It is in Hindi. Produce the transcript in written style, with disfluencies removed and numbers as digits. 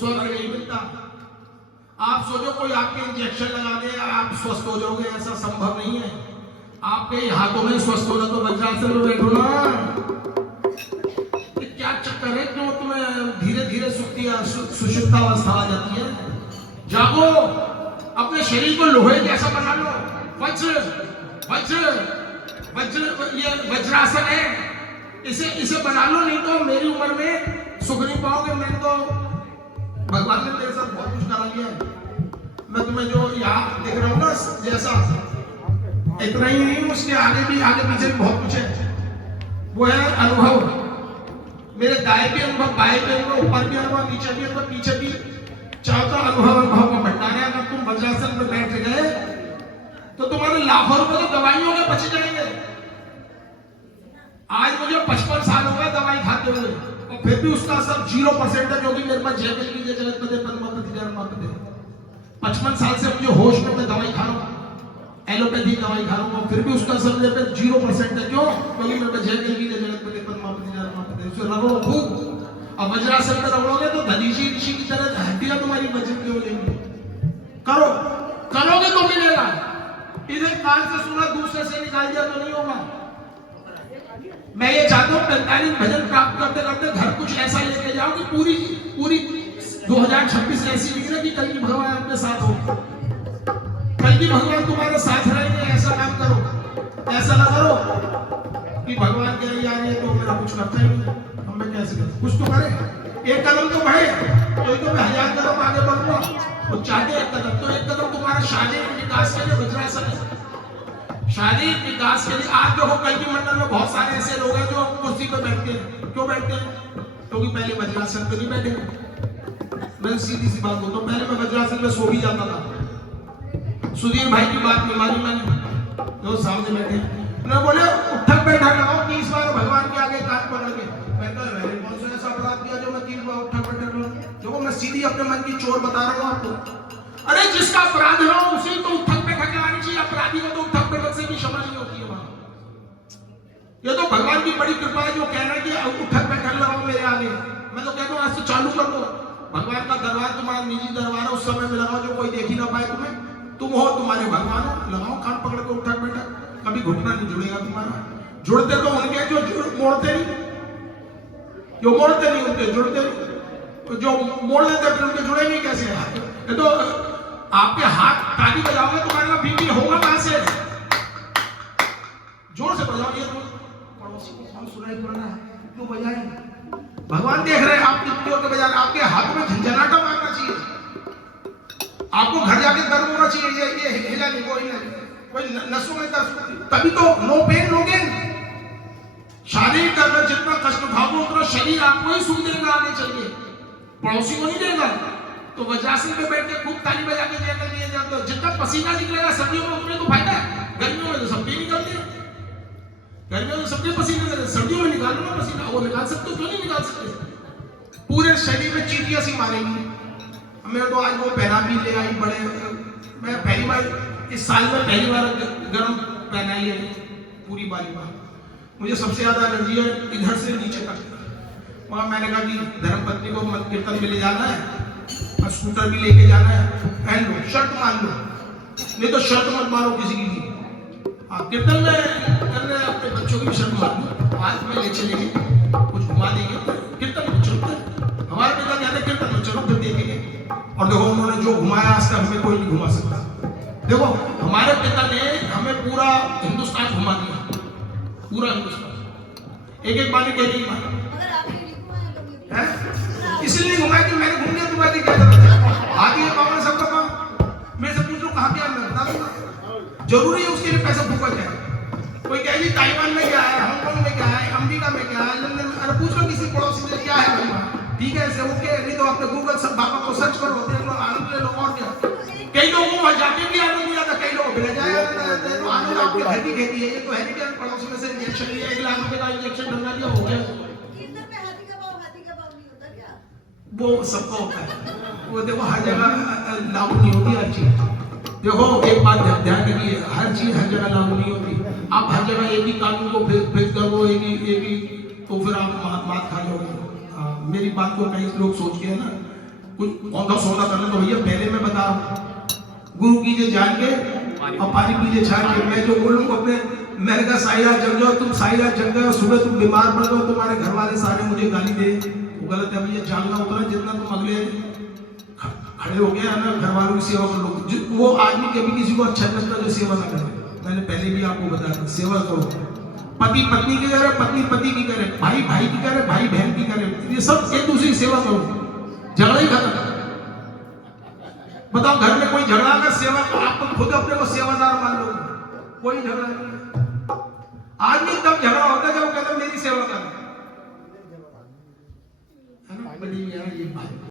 स्वर्ग नहीं मिलता। आप सोचो कोई आपके इंजेक्शन लगा दे आप स्वस्थ हो जाओगे, ऐसा संभव नहीं है। आपके हाथों में स्वस्थ होना तो वज्रासन में बैठो ना। क्या चक्कर है, क्यों तुम्हें धीरे धीरे सुषुप्तावस्था आ जाती है? जागो, अपने शरीर को लोहे जैसा बना लो। वज्र वज्र वज्र ये वज्रासन है, इसे बना लो, नहीं तो मेरी उम्र में सुख नहीं पाओगे। मैंने तो भगवान ने मेरे साथ बहुत कुछ करा लिया है। मैं तुम्हें जो यहाँ देख रहा हूँ ना जैसा, इतना ही नहीं, उसके आगे पीछे भी बहुत कुछ है। वो है अनुभव, मेरे दाएं भी अनुभव, बाएं भी अनुभव, ऊपर भी अनुभव, नीचे भी अनुभव, पीछे भी। चाहो तो अनुभव का भंडार है। अगर तुम वज्रासन में बैठ गए तो तुम्हारे लाखों रुपए तो दवाइयों में बच जाएंगे। आज मुझे 55 साल हो गए दवाई खाते हुए, और फिर भी उसका असर 0% है, जो कि मेरे पास जगत कीजिए जगत पदे पद्मापति जन्मापति। 55 साल से मुझे होश में मैं दवाई खा रहा हूँ, एलोपैथी दवाई खा रहा हूँ, फिर भी उसका असर मेरे पे 0% है। क्यों? क्योंकि मेरे पास जगत कीजिए जगत पदे पद्मापति जन्मापति। उसे रगड़ो खूब। अब वज्रासन में रगड़ोगे तो धनीजी ऋषि की तरह हड्डियां तुम्हारी वज्र की हो जाएंगी। करो, करोगे तो मिलेगा। इधर कान से सुना दूसरे से निकाल दिया तो नहीं होगा। मैं ये चाहता हूँ 45 भजन प्राप्त करते करते घर कुछ ऐसा लेके जाओ कि पूरी 2026 ऐसी निकले कि कल की भगवान आपके साथ हो, कल की भगवान तुम्हारे साथ रहेंगे। ऐसा काम करो, ऐसा ना करो कि भगवान कहे यार ये तो मेरा कुछ करता ही नहीं, हम मैं कैसे करूं। कुछ तो करे, एक कदम तो बढ़े, तो मैं 1000 कदम आगे बढ़ूंगा। तो चाहते एक कदम, तो एक कदम तुम्हारा शारीरिक विकास के लिए वज्रासन है। शारीरिक विकास के लिए आज देखो कल की मंडल में बहुत सारे ऐसे लोग हैं जो कुर्सी पे बैठते हैं। क्यों बैठते हैं? क्योंकि पहले वज्रासन पे नहीं बैठे। मैं सीधी सी बात बोलता हूँ, पहले मैं वज्रासन में सो भी जाता था। सुधीर भाई की बात नहीं मानी मैंने, जो सामने बैठे उन्होंने बोले उठक बैठक लगाओ 30 बार भगवान के आगे कान पकड़ के। मैं कहा मैंने कौन सा ऐसा अपराध किया जो मैं 30 बार उठक बैठक लगाऊं? देखो मैं सीधी अपने मन की चोर बता रहा हूँ आपको। अरे जिसका अपराध हो उसी को उठक बैठक लगानी चाहिए, अपराधी को तो उठक बैठक से भी क्षमा नहीं होती है वहां। ये तो भगवान की बड़ी कृपा है जो कह रहा है कि उठक बैठक लगाओ मेरे आगे। मैं तो कहता हूँ आज से चालू कर दो। भगवान का दरबार तुम्हारा निजी दरबार है, उस समय में लगाओ जो कोई देख ही ना पाए तुम्हें। तुम हो, तुम्हारे भगवान हो, लगाओ कान पकड़ के उठक बैठक। कभी घुटना नहीं जुड़ेगा तुम्हारा। जुड़ते तो उनके जो मोड़ते नहीं, जो मोड़ते नहीं उनके जुड़ते, जो मोड़ लेते फिर उनके जुड़ेंगे कैसे? ये तो आपके हाथ ताली बजाओगे तुम्हारा बीपी होगा कहां से? जोर से बजाओ। ये तो पड़ोसी को कौन सुनाई पड़ रहा है, क्यों बजाएं? भगवान देख रहे हैं आप कितनी जोर के बजा रहे। आपके हाथों में झंझनाटा मारना चाहिए, आपको घर जाके दर्द होना चाहिए। ये हिला नहीं, वो हिला नहीं, कोई नसों में दर्द, तभी तो नो पेन नो गेन। शारीरिक करना जितना कष्ट उठाओगे उतना शरीर आपको ही सुख देगा आगे चलिए, पड़ोसी को नहीं देगा। तो वज्रासन पे बैठ के खूब ताली बजा के जयकर लिए जाते हो। जितना पसीना निकलेगा सर्दियों में उतने तो फायदा है। गर्मियों में तो सबके निकलते हैं, गर्मियों में सबके पसीने निकलते, सर्दियों में निकालो ना पसीना। वो निकाल सकते हो, क्यों नहीं निकाल सकते? पूरे शरीर में चींटियां सी मारेंगी। मैं तो आज वो पहना भी ले आई बड़े, मैं पहली बार इस साल में पहली बार गर्म पहनाई है पूरी बारी बार। मुझे सबसे ज्यादा एनर्जी है इधर से नीचे तक। वहां मैंने कहा कि धर्मपत्नी को कीर्तन में ले जाना है, स्कूटर भी लेके जाना है, पहन लो, शर्ट मान लो, नहीं तो शर्ट मत मारो किसी की। कीर्तन में करने अपने बच्चों की भी शर्ट मार लो। आज में ले चलेंगे, कुछ घुमा देंगे, कीर्तन में चलते हैं। हमारे पिता कहते हैं कीर्तन में चलो, फिर देखेंगे। और देखो उन्होंने जो घुमाया आज तक हमें कोई नहीं घुमा सकता। देखो हमारे पिता ने हमें पूरा हिंदुस्तान घुमा दिया, पूरा हिंदुस्तान। एक बार कह दी बात इसलिए घुमाया कि मैंने घूम लिया, तुम्हारी क्या जरूरत है? आगे पावन सबका काम। मैं से पूछ लो कहाँ गया, मैं बता दूंगा। जरूरी है उसके लिए पैसा फूका जाए। कोई कहे जी ताइवान में क्या है, हांगकांग में क्या है, अमेरिका में क्या है, लंदन में, अरे पूछ लो किसी पड़ोसी से क्या है भाई वहाँ। ठीक है ऐसे ओके, नहीं तो अपने गूगल सब बाबा को सर्च करो, देख लो, आनंद ले लो। और क्या, कई लोगों को जाके भी आनंद नहीं आता, कई लोगों को जाए आनंद आपके घर की खेती है। ये तो है नहीं कि पड़ोसी में से इंजेक्शन लिया, 1 लाख रुपए का इंजेक्शन डलवा दिया, हो गया। वो सबको होता है, वो देखो हर जगह लागू नहीं होती हर चीज। देखो एक बात ध्यान रखिए, हर चीज हर जगह लागू नहीं होती। आप हर जगह एक ही कानून को फिक्स करो, एक ही तो फिर आप मात खा जाओगे। मेरी बात को कई लोग सोच के ना कुछ औंधा सौदा करना तो भैया पहले मैं बता रहा हूं, गुरु कीजिए जान के और पानी पीजिए छान के। मैं जो बोलूँ अपने, मैंने कहा सारी रात जग जाओ, तुम सारी रात जग गए और सुबह तुम बीमार पड़ गए, तुम्हारे घर वाले सारे मुझे गाली दे, वो गलत है भैया। जागना होता है जितना तुम अगले खड़े हो गया ना, घर वालों की सेवा कर लो। वो आदमी कभी किसी को अच्छा लगता जो सेवा ना करे, मैंने पहले भी आपको बताया, सेवा करो। पति पत्नी की करे, पत्नी पति की करे, भाई भाई की करे, भाई बहन की करे, ये सब एक दूसरे की सेवा करो, झगड़ा ही खत्म। बताओ घर में कोई झगड़ा कर सेवा, आप तो खुद अपने को सेवादार मान लो, कोई झगड़ा नहीं। आदमी तब झगड़ा होता है जब वो कहता मेरी सेवा कर, है ना? बड़ी यार ये बात